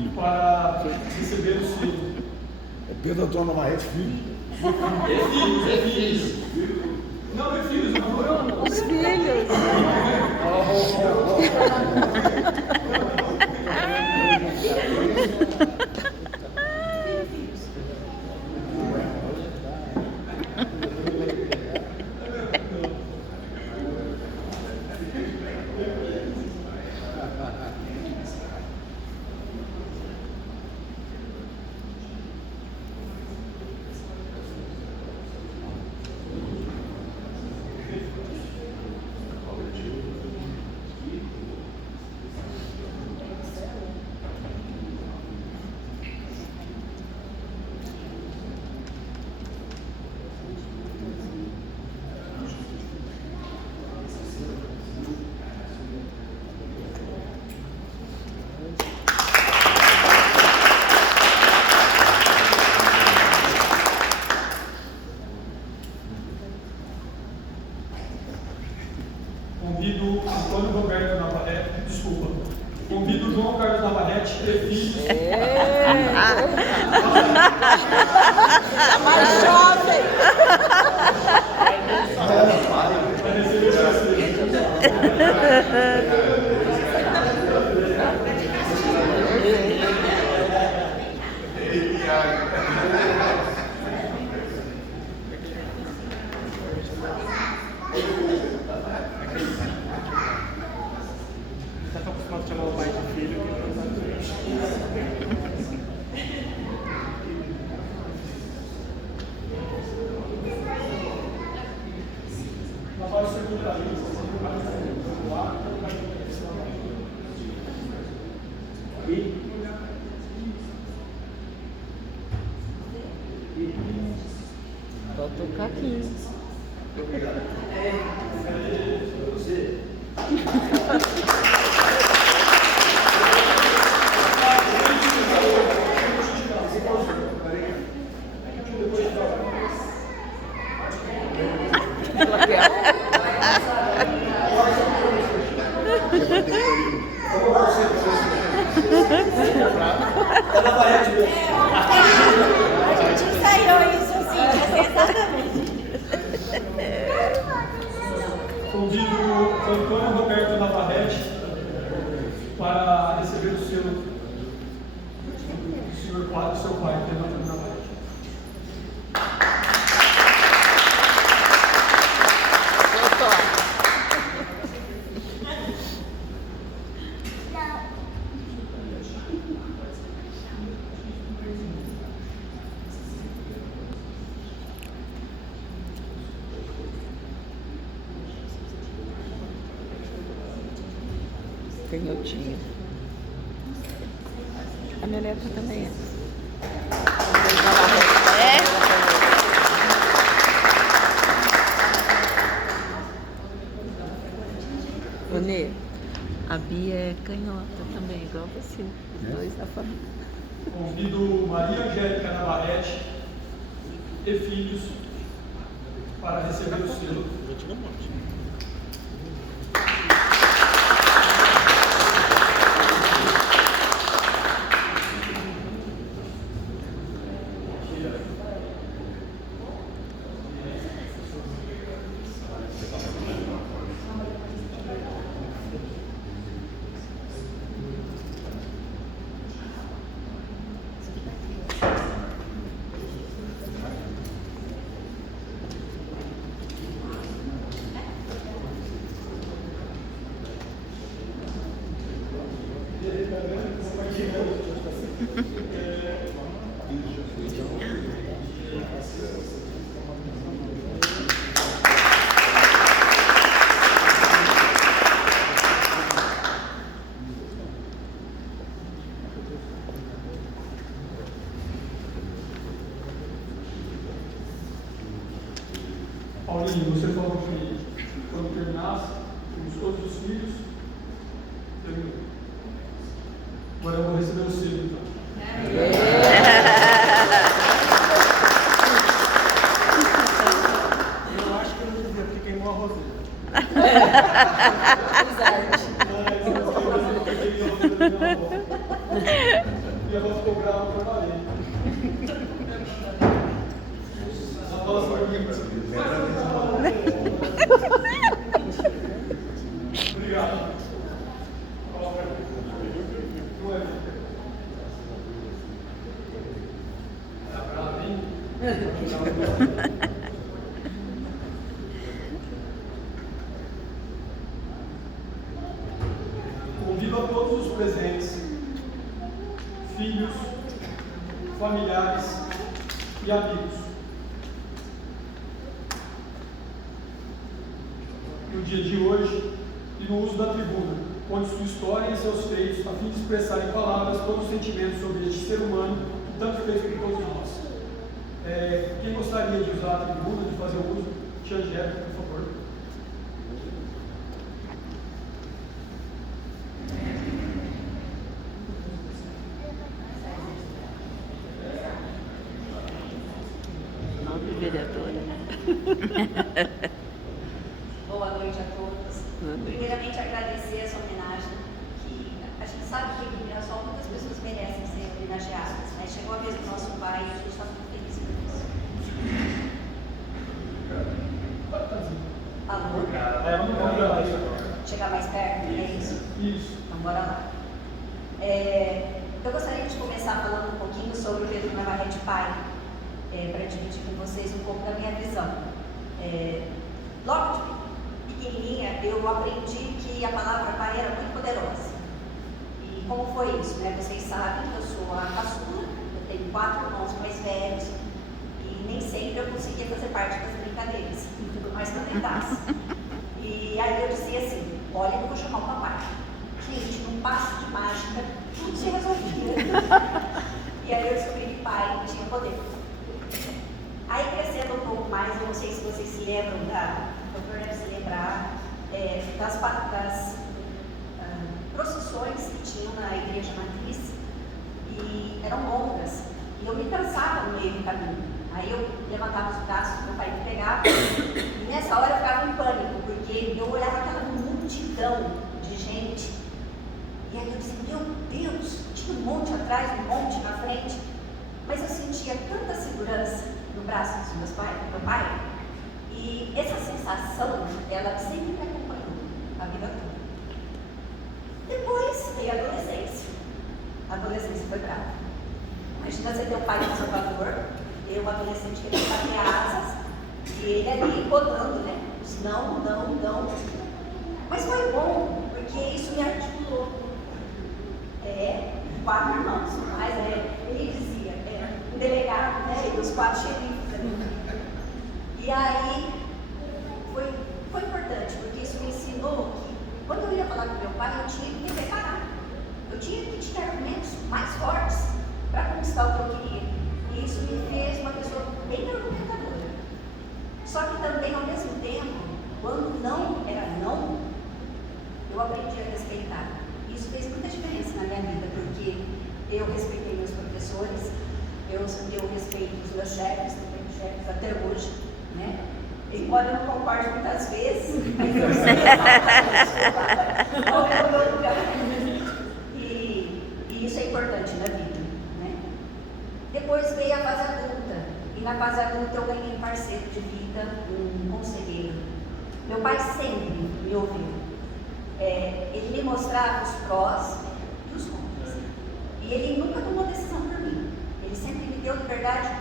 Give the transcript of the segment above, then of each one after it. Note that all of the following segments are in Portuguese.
para receber o selo. É Pedro Antônio Navarrete, filho. É filhos. Não, é filhos, não. Os filhos. Convido Antônio Roberto Navarrete, desculpa. Convido João Carlos Navarrete e filhos. Tá mais jovem. Para receber o selo. Está tão acostumado a chamar o pai de filho que não sabe. Na parte segunda da lista, Faltou o caquinho. A gente ensaiou isso assim, exatamente. convido Antônio Roberto Navarrete para receber o selo do senhor padre, seu pai, Pedro Antônio Navarrete. Canhotinho. A minha neta também é. Ô, Nê, a Bia é canhota também, igual você. Os dois da família. Convido Maria Angélica Navarrete e filhos para receber o selo. Paulinho, você falou que quando terminasse, temos todos os filhos. Terminou. Agora eu vou receber o selo, então. Eu acho que eu não devia, porque queimou a roseira. Exato. Obrigado. Tá bravo, hein? Convido a todos os presentes, filhos, familiares e amigos, no dia de hoje e no uso da tribuna, conte sua história e seus feitos, a fim de expressar em palavras todo o sentimento sobre este ser humano que tanto fez por todos nós. Quem gostaria de usar a tribuna, de fazer o uso? Tia Angélica, por favor. Nome vereadora. Boa noite a todos. Boa noite. Primeiramente, agradecer essa homenagem, que a gente sabe que em Mirassol muitas pessoas merecem ser homenageadas, mas chegou a vez do nosso pai e a gente está muito feliz por isso. Alô? Vamos gravar isso agora. Chegar mais perto, é isso? Isso. Então, bora lá. Eu gostaria de começar falando um pouquinho sobre o Pedro Navarrete pai, para dividir com vocês um pouco da minha visão. Logo de pequenininha, eu aprendi que a palavra pai era muito poderosa. E como foi isso, né? Vocês sabem que eu sou a caçula, eu tenho 4 irmãos mais velhos, e nem sempre eu conseguia fazer parte das brincadeiras, mas que eu tentasse. E aí eu dizia assim: olha, eu vou chamar o papai. Gente, num passo de mágica, tudo se resolvia. E aí eu descobri que pai tinha poder. Aí crescendo um pouco mais, eu não sei se vocês se lembram, o doutor deve se lembrar, das procissões que tinham na igreja matriz, e eram longas, e eu me cansava no meio do caminho. Aí eu levantava os braços, meu pai me pegava, e nessa hora eu ficava em pânico, porque eu olhava aquela multidão de gente, e aí eu dizia: meu Deus, tinha um monte atrás, um monte na frente, mas eu sentia tanta segurança no braço do meu pai, e essa sensação, ela sempre me acompanhou a vida toda. Depois veio a adolescência. A adolescência foi brava. Imagina você ter um pai conservador, eu, adolescente, querendo bater asas, e ele ali rodando, né? Os não, não, não. Mas foi bom, porque isso me articulou. 4 irmãos, mas ele dizia, um delegado, né? E os 4 xerifes ali. E aí foi importante, porque isso me ensinou que quando eu ia falar com meu pai, eu tinha que me preparar. Eu tinha que ter argumentos mais fortes para conquistar o que eu queria. E isso me fez uma pessoa bem argumentadora. Só que também, ao mesmo tempo, quando não era não, eu aprendi a respeitar. Isso fez muita diferença na minha vida, porque eu respeitei meus professores, eu respeito os meus chefes, tenho chefes até hoje, né? Embora eu não concorde muitas vezes, mas eu sei qual é o meu lugar. E isso é importante na vida, né? Depois veio a fase adulta, e na fase adulta eu ganhei um parceiro de vida, um conselheiro. Meu pai sempre me ouviu. Ele me mostrava os prós e os contras. E ele nunca tomou decisão por mim. Ele sempre me deu liberdade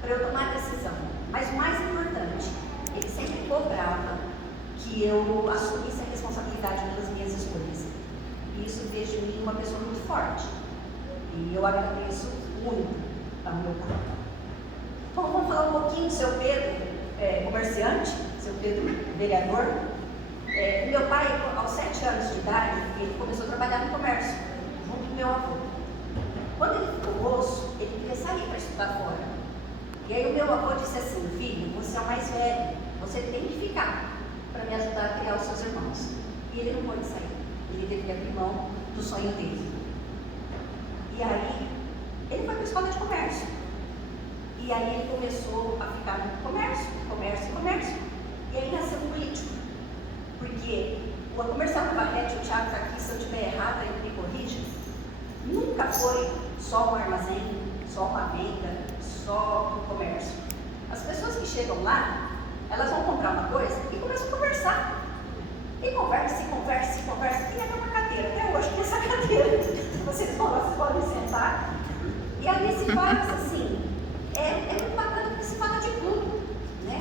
para eu tomar a decisão. Mas o mais importante, ele sempre cobrava que eu assumisse a responsabilidade pelas minhas escolhas. E isso vejo em mim uma pessoa muito forte. E eu agradeço muito ao meu pai. Bom, vamos falar um pouquinho do seu Pedro, comerciante, seu Pedro, vereador. Meu pai, aos 7 anos de idade, ele começou a trabalhar no comércio, junto com meu avô. Quando ele ficou moço, ele queria sair para estudar fora. E aí o meu avô disse assim: filho, você é o mais velho, você tem que ficar para me ajudar a criar os seus irmãos. E ele não pôde sair, ele teve que abrir mão do sonho dele. E aí, ele foi para a escola de comércio. E aí ele começou a ficar no comércio. E aí nasceu um político. Porque o comercial Navarrete, o Thiago está aqui, se eu estiver errado, ele me corrige, nunca foi só um armazém, só uma venda, só um comércio. As pessoas que chegam lá, Elas vão comprar uma coisa e começam a conversar. E conversa. Tem até uma cadeira. Até hoje tem essa cadeira. Se vocês vão lá, vocês podem sentar. E ali se fala assim. É muito bacana porque se fala de tudo, né?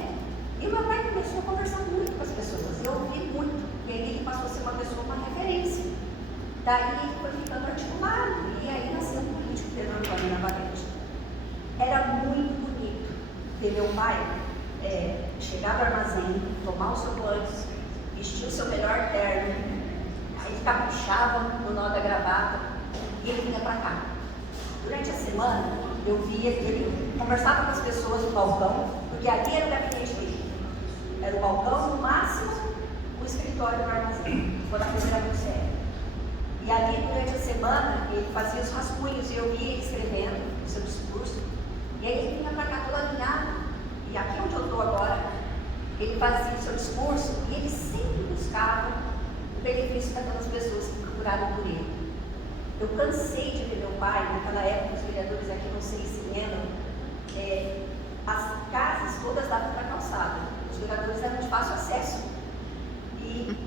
E o meu pai começou a conversar muito com as pessoas. Eu ouvi muito. E aí ele passou a ser uma pessoa, uma referência. Daí ele foi ficando articulado. E aí nasceu um político, Pedro Antônio Navarrete. Era muito bonito ver meu pai chegar do armazém, tomar o seu banho, vestir o seu melhor terno, aí ele caprichava no nó da gravata e ele vinha para cá. Durante a semana, eu via ele conversava com as pessoas no balcão, porque ali era o gabinete dele. Era o balcão, no máximo, o escritório do armazém, quando a coisa era muito séria. E ali, durante a semana, ele fazia os rascunhos e eu via ele escrevendo o seu discurso. E aí ele vinha para cá todo alinhado. E aqui onde eu estou agora, ele fazia o seu discurso e ele sempre buscava o benefício daquelas pessoas que procuraram por ele. Eu cansei de ver meu pai, naquela época, os vereadores aqui, não sei se lembram, as casas todas davam para a calçada. Os vereadores eram de fácil acesso. E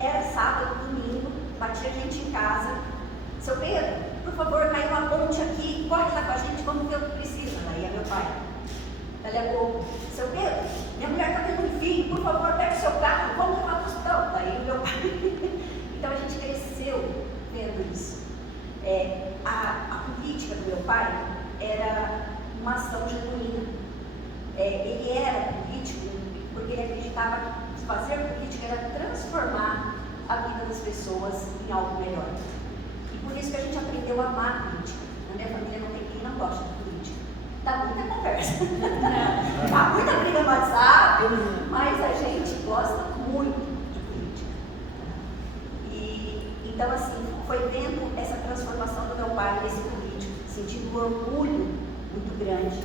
era sábado, domingo, batia gente em casa. Seu Pedro, por favor, caiu uma ponte aqui, corre lá com a gente, vamos ver o que precisa. Daí é meu pai. Dali a pouco, seu Pedro, minha mulher está tendo um filho, por favor, pega o seu carro, vamos levar para o hospital. Daí meu pai. Então a gente cresceu vendo isso. A política do meu pai era uma ação genuína. Ele era político porque ele acreditava que fazer política era transformar a vida das pessoas em algo melhor. E por isso que a gente aprendeu a amar a política. Na minha família não tem quem não gosta de política. Dá muita conversa. Dá muita briga no WhatsApp, mas a gente gosta muito de política. E então assim, foi vendo essa transformação do meu pai nesse político, sentindo um orgulho muito grande,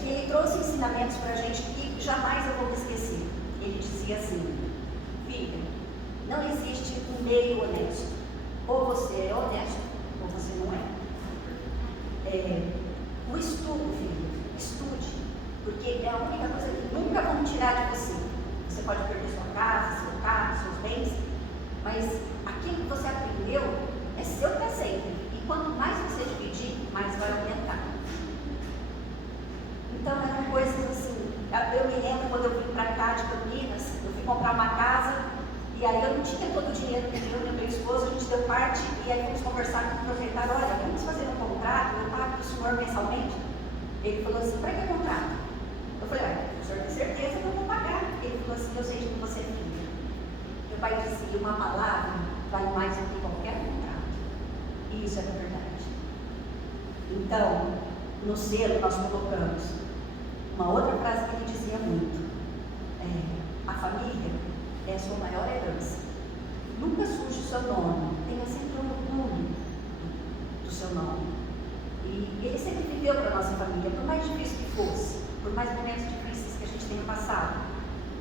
que ele trouxe ensinamentos para a gente que jamais eu vou esquecer. Ele dizia assim: filha, não existe um meio honesto. Ou você é honesto, ou você não é. O estudo, filho, estude, porque é a única coisa que nunca vão tirar de você. Você pode perder sua casa, seu carro, seus bens, mas aquilo que você aprendeu é seu para sempre. E quanto mais você dividir, mais vai aumentar. Então eram coisas assim. Eu me lembro quando eu vim para cá de Campinas, eu fui comprar uma casa e aí eu não tinha todo o dinheiro que eu e meu esposo, a gente deu parte e aí fomos conversar com o proprietário: olha, vamos fazer um contrato, eu pago para o senhor mensalmente. Ele falou assim: para que contrato? Eu falei: olha, o senhor tem certeza que eu vou pagar? Ele falou assim: eu sei de que você é filha. Meu pai disse: uma palavra vale mais do que qualquer contrato. E isso é verdade. Então, no selo nós colocamos uma outra frase que ele dizia muito: a família é a sua maior herança. Nunca suje o seu nome, tenha sempre orgulho do seu nome. E ele sempre viveu para a nossa família, por mais difícil que fosse, por mais momentos difíceis que a gente tenha passado,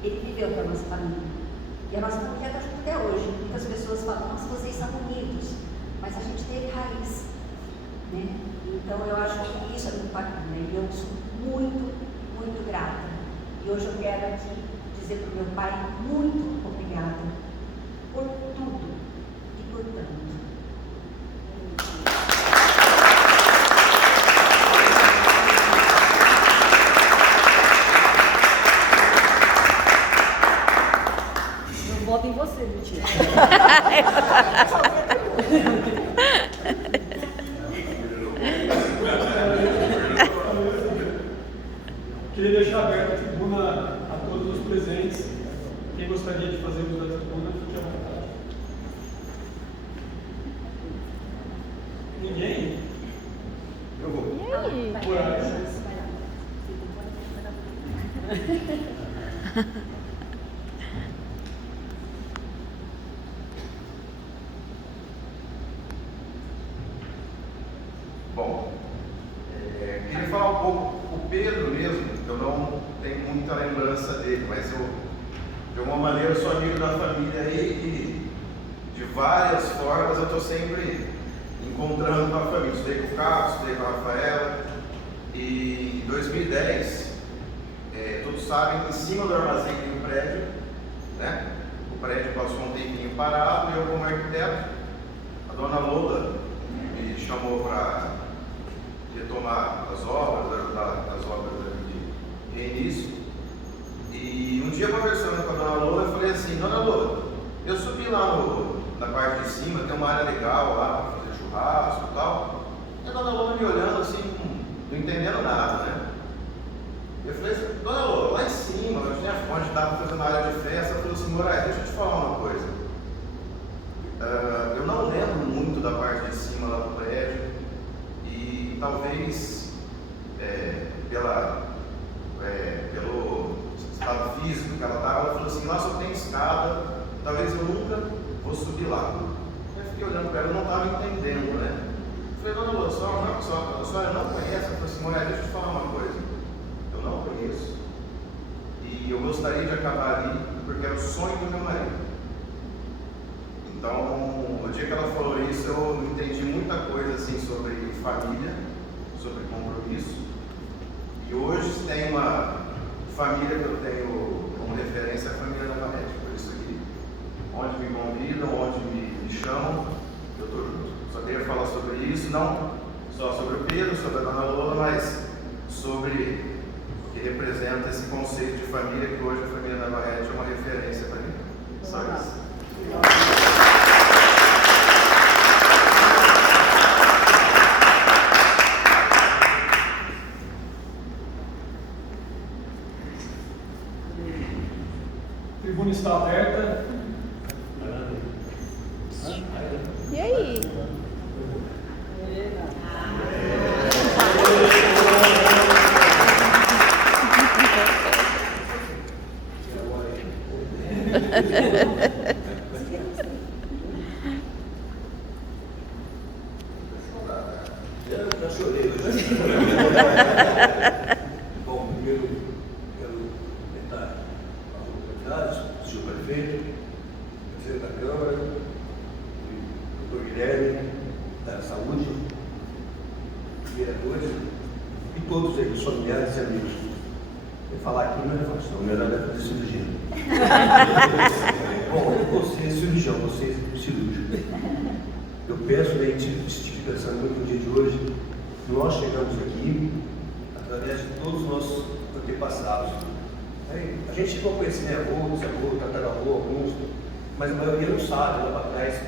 ele viveu para a nossa família. E a nossa família está junto até hoje. Muitas pessoas falam: nossa, vocês são unidos, mas a gente teve raiz, né? Então eu acho que isso é muito bacana, e eu sou muito, muito grata. E hoje eu quero aqui dizer para o meu pai: muito obrigada por tudo e por tanto. Eu voto em você, mentira. Queria deixar aberta a tribuna a todos os presentes. Quem gostaria de fazer uso da tribuna, fique à vontade. Ninguém? Eu vou. Coragem. Bom, queria falar um pouco, o Pedro mesmo, eu não tenho muita lembrança dele, mas eu, de alguma maneira, eu sou amigo da família aí e de várias formas eu estou sempre encontrando com a família. Estudei com o Carlos, estudei com a Rafaela, e em 2010 todos sabem, em cima do armazém tem um prédio, né? O prédio passou um tempinho parado e eu, como arquiteto, a dona Lola me chamou para retomar as obras, ajudar as obras de reinício. E um dia, conversando com a dona Lola, eu falei assim: Dona Lola, eu subi lá na parte de cima, tem uma área legal lá para fazer churrasco e tal. E a dona Lola me olhando assim, não entendendo nada, né? Eu falei assim: Dona Lola, lá em cima, onde estava fazendo a área de festa, ela falou assim: Moraes, deixa eu te falar uma coisa. Eu não lembro muito da parte de cima lá do prédio e talvez pelo estado físico que ela estava, ela falou assim: lá só tem escada, talvez eu nunca vou subir lá. Eu fiquei olhando para ela, eu não estava entendendo, né? Eu falei: Dona Lola, a senhora não conhece? Ela falou assim: Moraes, deixa eu te falar uma coisa. Eu não conheço. E eu gostaria de acabar ali porque era o sonho do meu marido. Então, no dia que ela falou isso, eu entendi muita coisa assim sobre família, sobre compromisso. E hoje tem uma família que eu tenho como referência, a família da Navarrete. Por isso que onde me convidam, onde me chamam, eu estou junto. Só queria falar sobre isso, não só sobre o Pedro, sobre a dona Lola, mas sobre o que representa esse conceito de família, que hoje a família da Navarrete é uma referência para mim. Só isso. A tribuna está aberta. E aí? Já chorei hoje. Bom, primeiro quero comentar as autoridades, o senhor prefeito, o presidente da Câmara, o doutor Guilherme, da Saúde, vereadores e todos eles, familiares e amigos. Eu falar aqui não é fácil, o melhor é fazer cirurgia. Bom, você é cirurgião, você é cirúrgico. Eu peço da testificação no dia de hoje, nós chegamos aqui através de todos os nossos antepassados. A gente chegou a conhecer avô, bisavô, tataravô, alguns, mas a maioria não sabe lá para trás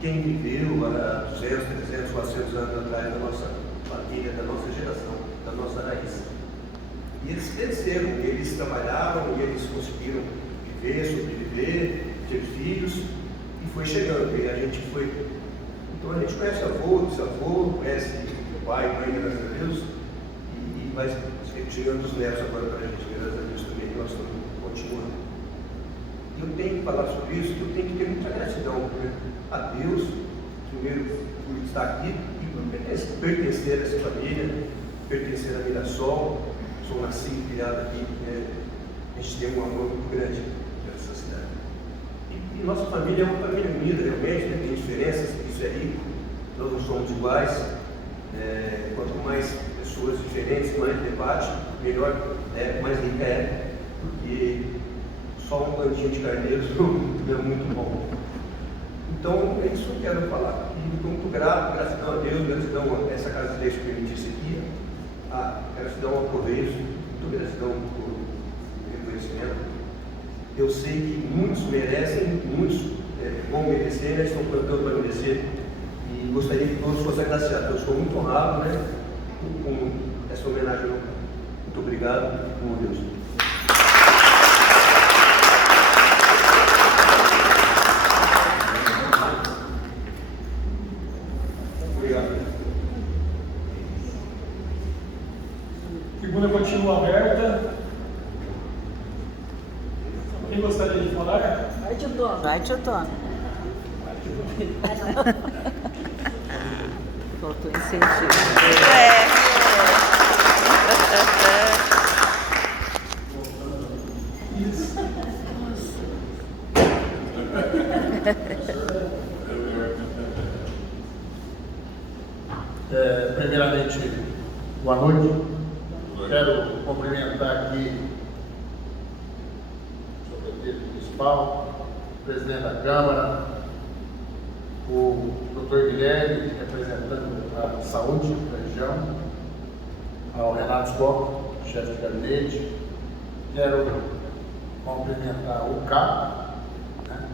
quem viveu há 200, 300, 400 anos atrás da nossa família, da nossa geração, da nossa raiz. E eles cresceram, eles trabalharam e eles conseguiram viver, sobreviver, ter filhos, e foi chegando, e a gente foi. Então a gente conhece avô, bisavô, conhece pai, mãe, graças a Deus, e vai chegando os netos agora para a gente, graças a Deus também, nós estamos continuando. E eu tenho que falar sobre isso, que eu tenho que ter muita gratidão a Deus, primeiro por estar aqui e por pertencer a essa família, pertencer a Mirassol. Sou nascido e criado aqui, a gente tem um amor muito grande nessa cidade. E nossa família é uma família unida, realmente, né? Tem diferenças, isso é rico, nós não somos iguais. Quanto mais pessoas diferentes, mais debate, melhor, mais rica é, porque só um bandinho de carneiros não é muito bom. Então, é isso que eu quero falar. E estou muito grato, gratidão a Deus, gratidão a essa casa de Deus que permitiu isso aqui. Gratidão ao Correio, muito gratidão por reconhecimento. Eu sei que muitos merecem, muitos vão merecer, né? Estão plantando para merecer. E gostaria que todos fossem agraciados. Eu estou muito honrado, né, com essa homenagem. Muito obrigado, com Deus. A tribuna continua aberta. Quem gostaria de falar? Vai, tio Tony. Vai, tio Tony. Faltou incentivo. Primeiramente, boa noite. Quero cumprimentar aqui municipal, o presidente da Câmara, o doutor Guilherme, representando a saúde da região, ao Renato Scott, chefe de gabinete. Quero cumprimentar o CAP, né?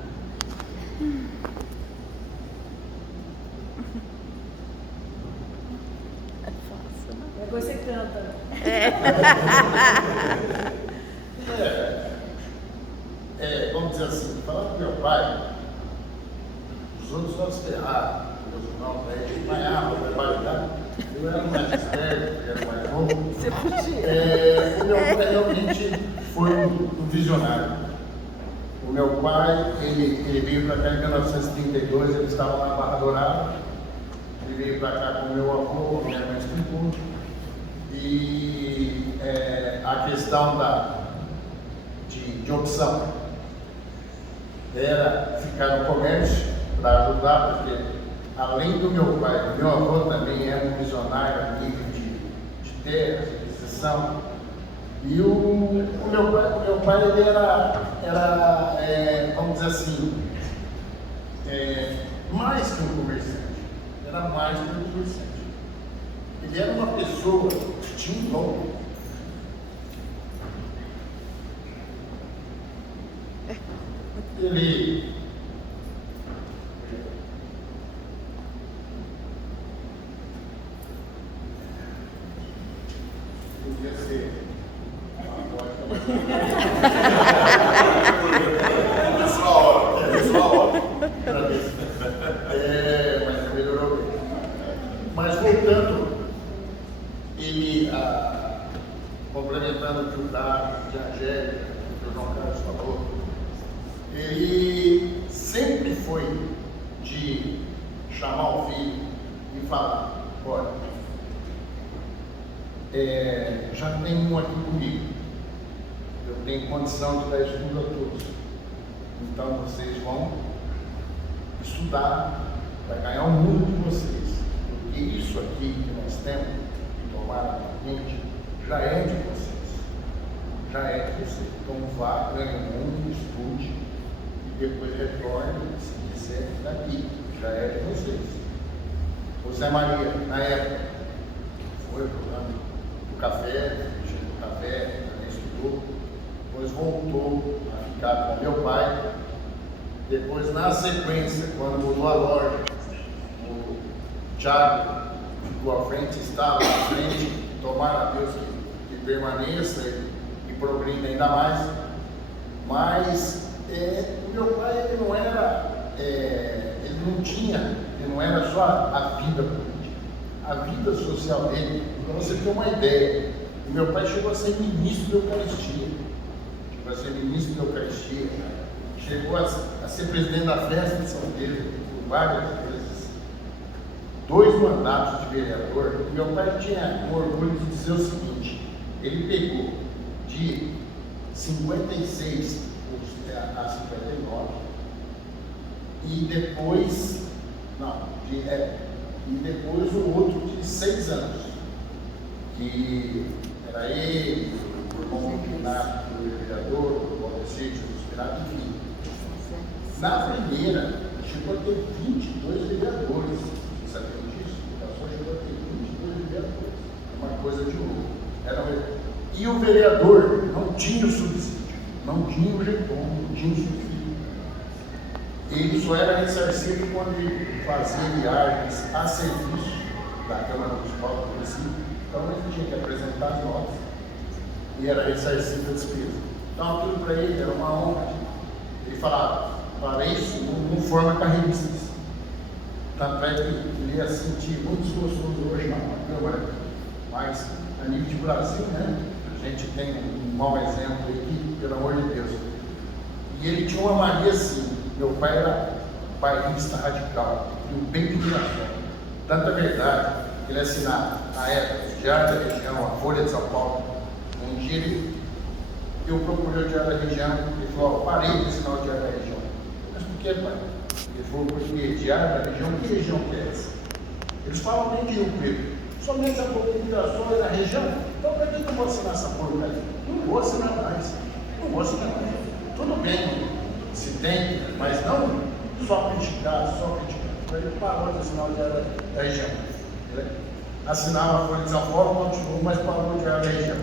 Depois você canta. Vamos dizer assim, falando do meu pai, os outros só se ferraram, meus irmãos, eles ganhavam a trabalhar. Eu era mais esperto, eu era mais novo. Você podia. O meu pai realmente foi um visionário. O meu pai, ele veio para cá em 1932, ele estava na Barra Dourada. Ele veio para cá com o meu avô, com a minha mãe explicou. E a questão de opção era ficar no comércio para ajudar, porque além do meu pai, o meu avô também era um visionário a nível de terras, de aquisição. E o meu pai ele era vamos dizer assim, mais que um comerciante, era mais que um comerciante. Ele era uma pessoa que tinha um dom. Ele podia ser mas melhorou bem. Mas voltando, ele, complementando o que o Davi, a Angélica, o que o João Carlos falou, ele sempre foi de chamar o filho e falar: olha, já tem um aqui comigo, eu tenho condição de dar estudo a todos, então vocês vão estudar para ganhar o mundo de vocês, porque isso aqui que nós temos que tomar na mente já é de vocês, já é de vocês. Então vá, ganhe o mundo, estude e depois retorne, se quiser, daqui, já é de vocês. O Zé Maria, na época, foi pro ramo do café, mexeu no café, também estudou, depois voltou a ficar com meu pai. Depois, na sequência, quando mudou a loja, o Thiago ficou à frente, estava à frente, tomara a Deus que permaneça e progrida ainda mais. Mas o meu pai, ele não era, ele não era só a vida política, a vida social dele. Para você ter uma ideia, o meu pai chegou a ser ministro da Eucaristia, chegou a ser presidente da festa de São Pedro por várias vezes, 2 mandatos de vereador. E meu pai tinha um orgulho de dizer o seguinte: ele pegou de 56 a 59 e depois o outro de 6 anos, que era ele, o irmão do Renato, o vereador, o Valdecir, o Espirado, enfim. Na primeira, chegou a ter 22 vereadores. Você sabia disso? O chegou a ter 22 vereadores. Uma coisa de louco. E o vereador não tinha o subsídio, não tinha o GECOM, não tinha o subsídio. Ele só era ressarcido quando ele fazia viagens a serviço da Câmara Municipal do município. Então ele tinha que apresentar as notas e era ressarcido a despesa. Então aquilo para ele era uma honra. Ele falava: para isso não forma carreiristas. Tanto é que ele ia sentir muito gostoso hoje na Câmara, mas a nível de Brasil, né? A gente tem um mau exemplo aqui, pelo amor de Deus. E ele tinha uma mania assim: meu pai era bairrista radical, e o bem de coração. Tanta verdade que ele assinava, na época, o Diário da Região, a Folha de São Paulo. Um dia eu procurei o Diário da Região, ele falou: parei de assinar o Diário da Região. Mas por que, pai? Ele falou: porque Diário da Região, que região que é essa? Eles falam nem de Rio Preto, somente a população é da região. Então para que eu vou assinar essa porcaria? Não vou assinar mais, não vou assinar mais. Tudo bem, tem, mas não só criticar. Ele parou de assinar o Diário da Região. Assinava a Folha de São Paulo, continuou, mas parou o Diário da Região.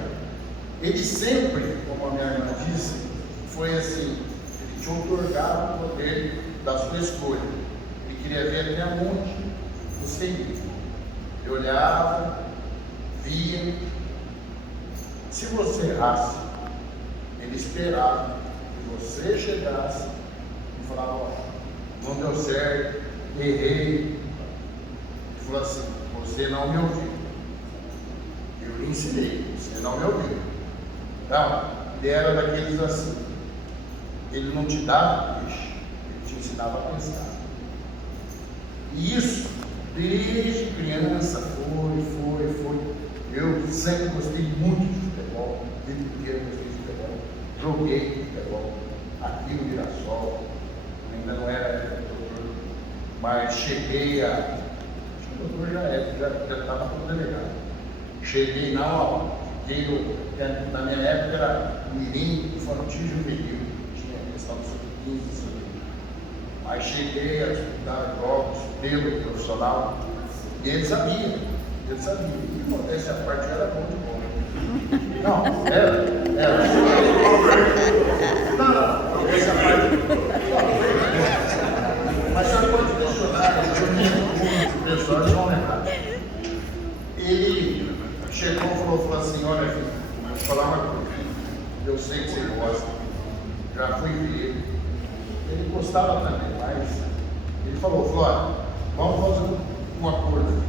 Ele sempre, como a minha irmã disse, foi assim, ele te otorgava o poder da sua escolha. Ele queria ver até onde você ia. Ele olhava, via. Se você errasse, ele esperava que você chegasse e falava, ó, não deu certo, errei. Ele falou assim, você não me ouviu. Eu lhe ensinei, você não me ouviu. Não, ele era daqueles assim. Ele não te dava peixe, ele te ensinava a pensar. E isso, desde criança, foi. Eu sempre gostei muito de futebol, desde pequeno gostei de futebol. Joguei futebol aqui no Mirassol, ainda não era doutor, mas cheguei a. Acho que o doutor já estava como delegado. Cheguei na aula, na minha época era mirim, infantil juvenil, tinha questão do sub-15, sub-20. Mas cheguei a disputar jogos pelo profissional e ele sabia. E acontece a parte era bom de bola. Não, era. Não, essa parte. Mas você pode questionar, o pessoal eles vão lembrar. Ele chegou e falou assim, olha, filho, vou te falar uma coisa, eu sei que você gosta, já fui ver ele gostava também, mas ele falou, Flora, vamos fazer uma coisa.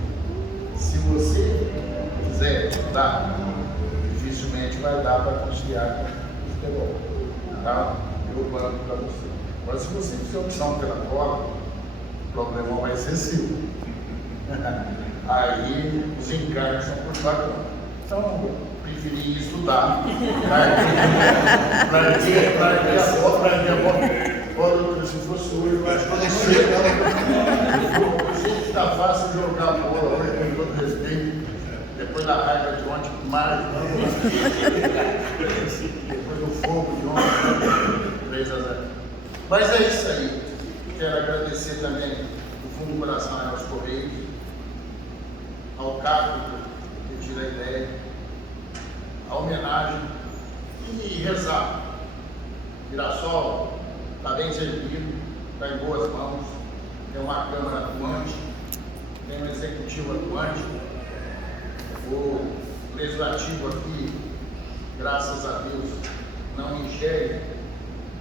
Se você quiser estudar, dificilmente vai dar para conciliar com o futebol. Tá? Eu banco para você. Agora, se você fizer opção pela bola, o problema vai ser seu. Aí os encargos são por patrão. Então, eu preferi estudar. Para ver a bola. Olha, se fosse hoje, eu acho que eu não sei. Eu sei que está fácil jogar bola hoje, com todo respeito. Depois da raiva de ontem, mais. Depois do fogo de ontem, 3-0. Mas é isso aí. Quero agradecer também do fundo do coração aos Correios, ao Caco, que tira a ideia, a homenagem e rezar. Mirassol está bem servido, está em boas mãos, tem uma Câmara atuante, tem um Executivo atuante, o Legislativo aqui, graças a Deus, não enxerga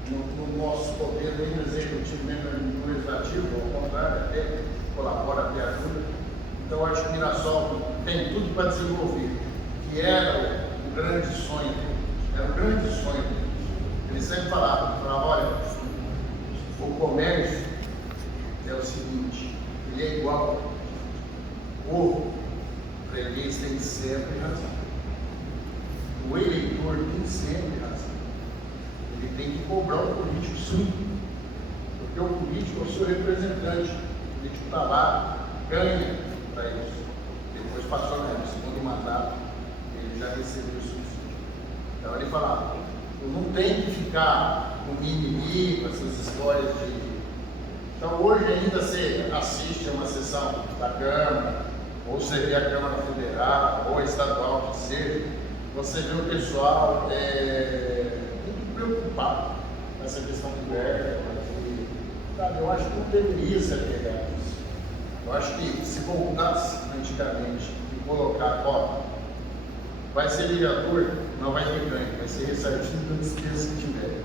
no nosso poder nem no Executivo, nem no Legislativo, ao contrário, até colabora, até ajuda. Então, eu acho que o Mirassol tem tudo para desenvolver, que era o grande sonho dele. Ele sempre falava, olha, o comércio é o seguinte, ele é igual. O freguês tem sempre razão. O eleitor tem sempre razão. Ele tem que cobrar o político, sim. Porque o político é o seu representante. O político está lá, ganha para isso. Depois passou no segundo mandato, ele já recebeu o subsídio. Então ele falava, não tem que ficar no mimimi com essas histórias de. Então hoje ainda você assiste a uma sessão da Câmara, ou você vê a Câmara Federal, ou a estadual, que seja, você vê o pessoal muito preocupado com essa questão de verba. Sabe, eu acho que não deveria ser pegado isso. Eu acho que se voltasse antigamente e colocar, ó, vai ser vereador, não vai ter ganho, vai ser ressarcido da despesa que tiver.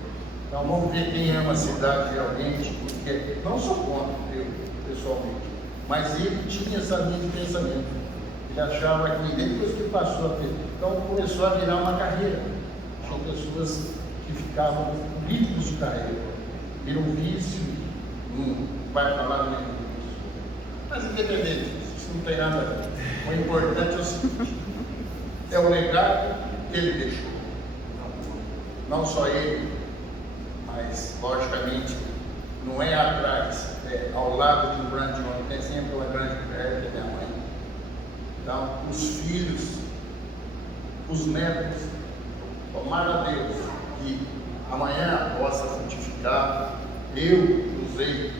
Então vamos ver quem ama a cidade realmente, porque não sou contra eu, pessoalmente, mas ele tinha essa linha de pensamento. Ele achava que depois que passou a ter, então começou a virar uma carreira. São pessoas que ficavam com ritmos de carreira, viram um vício, não vai falar nem disso. Mas independente disso, isso não tem nada a ver. O importante é o seguinte, é o legado que ele deixou. Não só ele, mas logicamente não é atrás, é ao lado de um grande homem, tem sempre uma grande mulher, que é minha mãe. Então, os filhos, os netos, tomara a Deus que amanhã possa frutificar, e eu usei,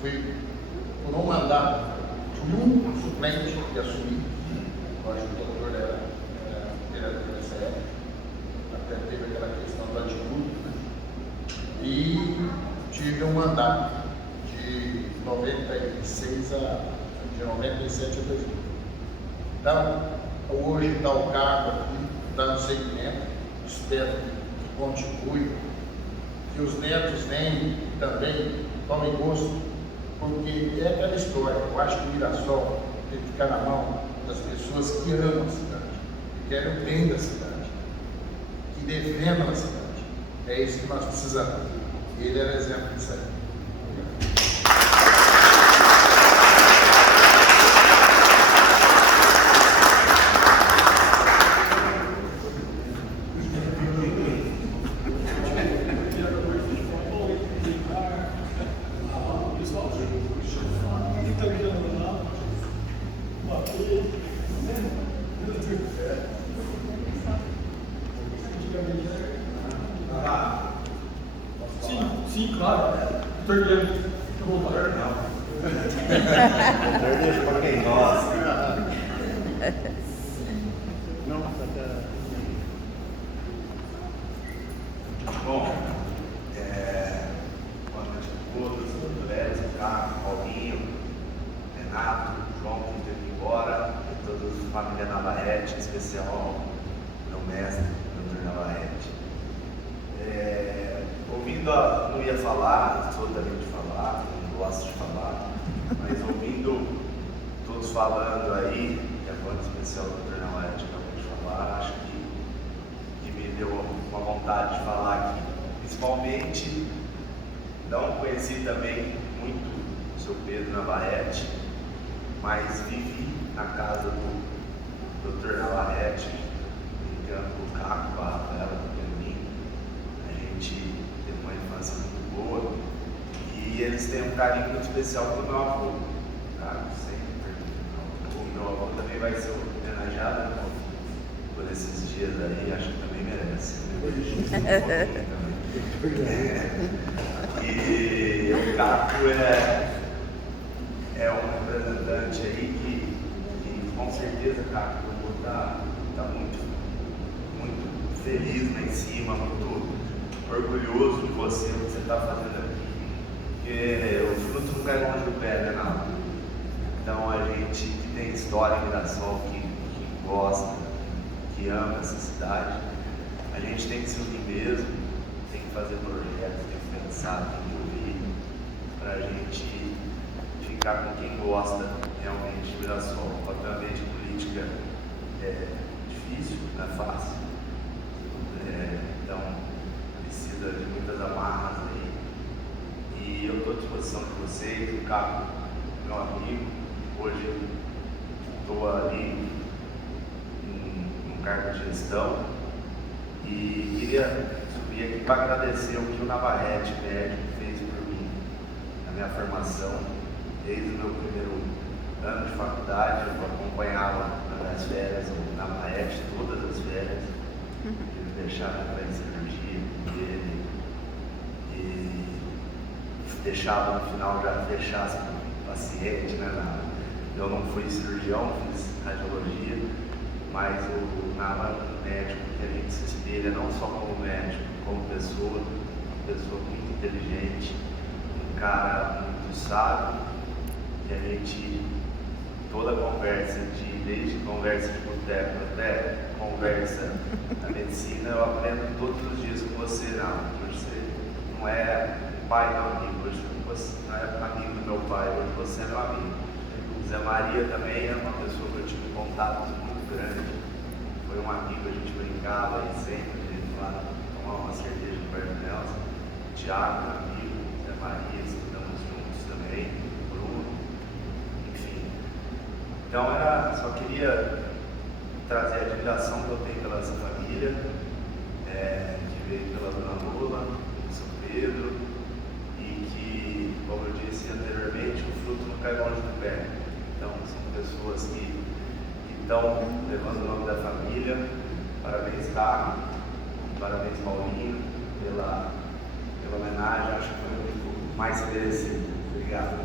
fui por um mandato de um suplente que assumi, lógico que o doutor era vereador nessa época, até teve aquela questão do atitude, né? E tive um mandato de 97 a 2000. Então, hoje está o cargo aqui, dando seguimento, espero que continue, que os netos venham também, tomem gosto, porque é aquela história. Eu acho que o Mirassol tem que ficar na mão das pessoas que amam a cidade, que querem o bem da cidade, que defendam a cidade. É isso que nós precisamos. Ele era exemplo disso aí. Sim, claro. Doutor Guilherme, fica à vontade. Deixa para quem gosta. Bom, boa noite a todos, Léo, Carlos, Paulinho, Renato, João, que teve que ir embora, e toda a família Navarrete, em especial meu mestre, Dr. Navarrete. Não ia falar, sou também de falar, não gosto de falar, mas ouvindo todos falando aí, que agora em especial o Dr. Navarrete acabou de falar, acho que me deu uma vontade de falar aqui. Principalmente, não conheci também muito o seu Pedro Navarrete, mas vivi na casa do Dr. Navarrete, brincando com o Caco, com a Rafaela, com o Pedrinho. A gente teve uma infância muito boa e eles têm um carinho muito especial pelo meu avô. Tá? Sempre. O meu avô também vai ser homenageado, né, por esses dias aí, acho que também merece. E o Caco é um representante aí que com certeza, Caco, eu vou estar muito feliz lá em cima, muito orgulhoso de você, o que você está fazendo aqui. Porque o fruto não cai longe do pé, né, não? Então a gente que tem história em Mirassol, que gosta, que ama essa cidade, a gente tem que se unir mesmo, tem que fazer projetos, tem que pensar, tem que ouvir, para a gente ficar com quem gosta realmente de Mirassol. O papel de política é difícil, não é fácil. Então precisa de muitas amarras aí. E eu estou à disposição de vocês, o Caco, meu amigo. Hoje eu estou ali num cargo de gestão e queria subir aqui para agradecer o que o Navarrete, médico, fez por mim na minha formação, desde o meu primeiro ano de faculdade. Eu acompanhava nas férias o Navarrete, todas as férias, ele deixava para a cirurgia dele e deixava no final já fechasse para o paciente, né? Eu não fui cirurgião, fiz radiologia, mas o Navarrete é um médico que a gente se espelha não só como médico, como pessoa, uma pessoa muito inteligente, um cara muito sábio, que a gente, toda conversa, desde conversa de boteco até conversa na medicina, eu aprendo todos os dias com você. Não, você não é pai do amigo, hoje você não é amigo do meu pai, hoje você é meu amigo. Zé Maria também é uma pessoa que eu tive contato muito grande, foi um amigo, a gente brincava aí sempre, a gente lá tomava uma cerveja no perto delas. Tiago, meu amigo, Zé Maria, estudamos juntos também, Bruno, enfim. Então só queria trazer a admiração que eu tenho pela essa família, que veio pela Dona Lula, do São Pedro, e que, como eu disse anteriormente, o fruto não cai longe do pé. Então são pessoas que estão levando o nome da família. Parabéns, Caco, parabéns, Paulinho, pela homenagem. Acho que foi muito mais que merecido. Obrigado.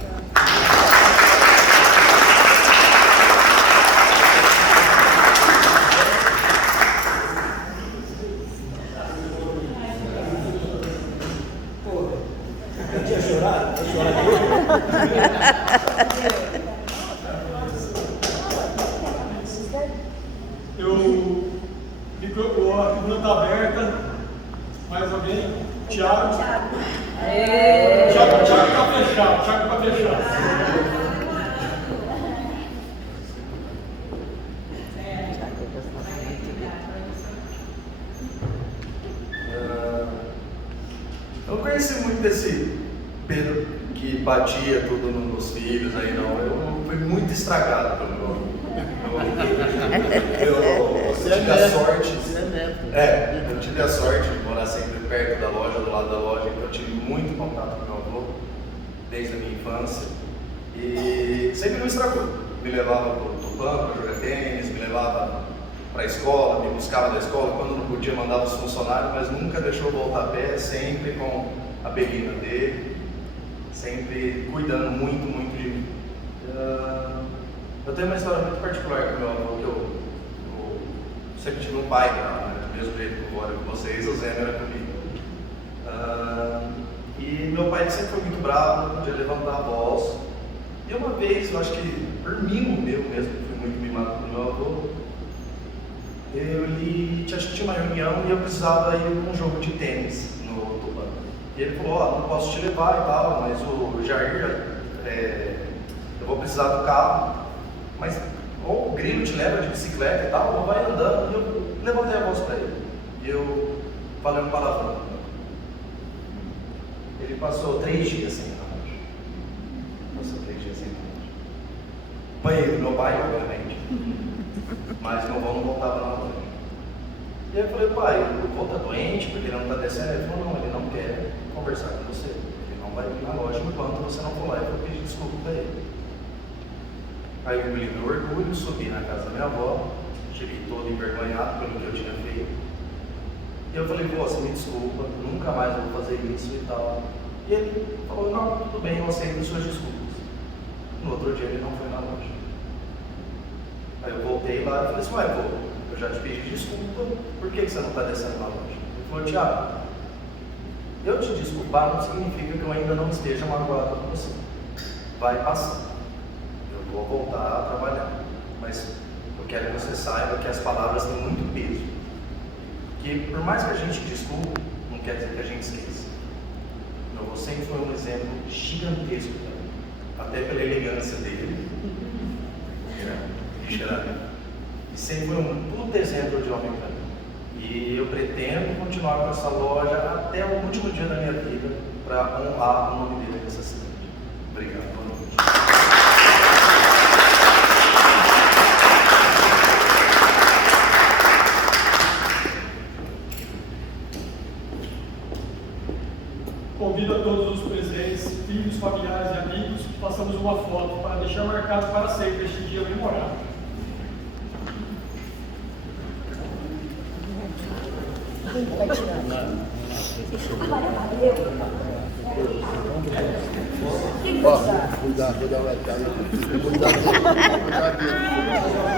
Eu tinha chorado, eu chorado. A tribuna está aberta. Mais alguém? Tiago? Tiago está fechado. Tiago está fechado. Eu não conheci muito desse Pedro que batia tudo nos filhos aí, não. Eu fui muito estragado pelo meu avô. Eu tive a sorte. Eu tive a sorte de morar sempre perto da loja, do lado da loja, então eu tive muito contato com meu avô desde a minha infância. E sempre me estragou. Me levava para o Tupã para jogar tênis, me levava para a escola, me buscava da escola, quando não podia mandava os funcionários, mas nunca deixou voltar a pé, sempre com a beguina dele, sempre cuidando muito de mim. Eu tenho uma história muito particular com meu avô, que eu sempre tive um pai, né? Do mesmo jeito que eu moro com vocês, o Zé era comigo. E meu pai sempre foi muito bravo, não podia levantar a voz. E uma vez, eu acho que por mimo meu mesmo, que fui muito mimado com meu avô, acho que tinha uma reunião e eu precisava ir num jogo de tênis no Tupã. E ele falou, não posso te levar e tal, mas o Jair, eu vou precisar do carro, mas ou o Grilo te leva de bicicleta e tal, ou vai andando. E eu levantei a voz para ele. E eu falei um palavrão. Ele passou 3 dias sem ir na loja. Apanhei do meu pai, obviamente. Mas meu avô não voltava na loja. E aí eu falei, pai, o avô está doente porque ele não está descendo. Ele falou, não, ele não quer conversar com você. Ele não vai vir na loja enquanto você não for lá. Eu vou pedir desculpa para ele. Aí eu engoli meu orgulho, subi na casa da minha avó, cheguei todo envergonhado pelo que eu tinha feito. E eu falei, você me desculpa, nunca mais vou fazer isso e tal. E ele falou, não, tudo bem, eu aceito suas desculpas. No outro dia ele não foi na loja. Aí eu voltei lá e falei assim, vô, eu já te pedi desculpa, por que você não está descendo na loja? Ele falou, Tiago, eu te desculpar não significa que eu ainda não esteja magoado com você. Vai passar. Eu vou voltar a trabalhar. Mas eu quero que você saiba que as palavras têm muito peso. Que por mais que a gente desculpe, não quer dizer que a gente esqueça. Meu avô sempre foi um exemplo gigantesco para mim. Até pela elegância dele. E sempre foi um puto exemplo de homem para mim. E eu pretendo continuar com essa loja até o último dia da minha vida para honrar o nome dele nessa cidade. Obrigado. Boa noite. Convido a todos os presentes, filhos, familiares e amigos, que façamos uma foto para deixar marcado para sempre este dia memorável. Cuidado, vou dar uma olhada. Cuidado.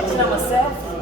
Tirar uma selfie?